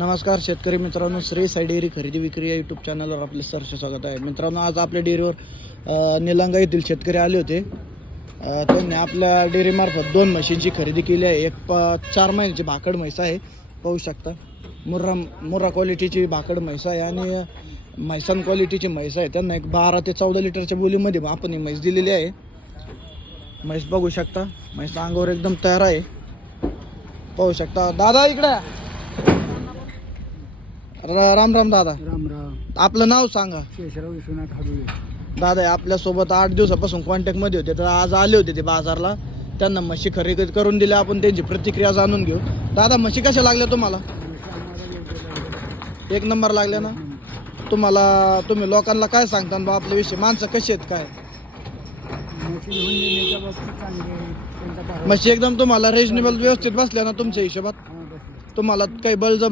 नमस्कार शेतकरी मित्रांनो, श्री साई डेअरी खरेदी विक्री या यूट्यूब चॅनलवर आपले सहर्ष स्वागत आहे. मित्रांनो, आज आपल्या डेअरीवर निलंगा येथील शेतकरी आले होते. त्यांनी आपल्या डेअरीमार्फत 2 म्हशींची खरेदी केली आहे. एक 4 महिन्याची भाकड म्हैस आहे, पाहू शकता. मुर्रा क्वालिटीची भाकड म्हैस आहे आणि म्हैसान क्वालिटीची म्हैस आहे. त्यांना एक 12 ते 14 लिटरच्या बोलीमध्ये आपण ही म्हैस दिलेली आहे. म्हैस बघू शकता, म्हैस अंगावर एकदम तयार आहे, पाहू शकता. दादा इकडे राम राम दादा. राम राम. आपलं नाव सांगा. केशवराव विश्वनाथ हाडुळे. दादा आपल्यासोबत 8 दिवसापासून कॉन्टॅक्टमध्ये होते, तर आज आले होते ते बाजारला. त्यांना म्हशी खरेदी करून दिल्या. आपण त्यांची प्रतिक्रिया जाणून घेऊ. दादा, म्हशी कशा लागल्या तुम्हाला? एक नंबर लागल्या ना. तुम्ही लोकांना काय सांगता बा आपल्याविषयी? माणसं कशी आहेत काय? म्हशी एकदम तुम्हाला रिजनेबल व्यवस्थित बसल्या ना तुमच्या हिशोबात? तुम्हाला काही बळजबरी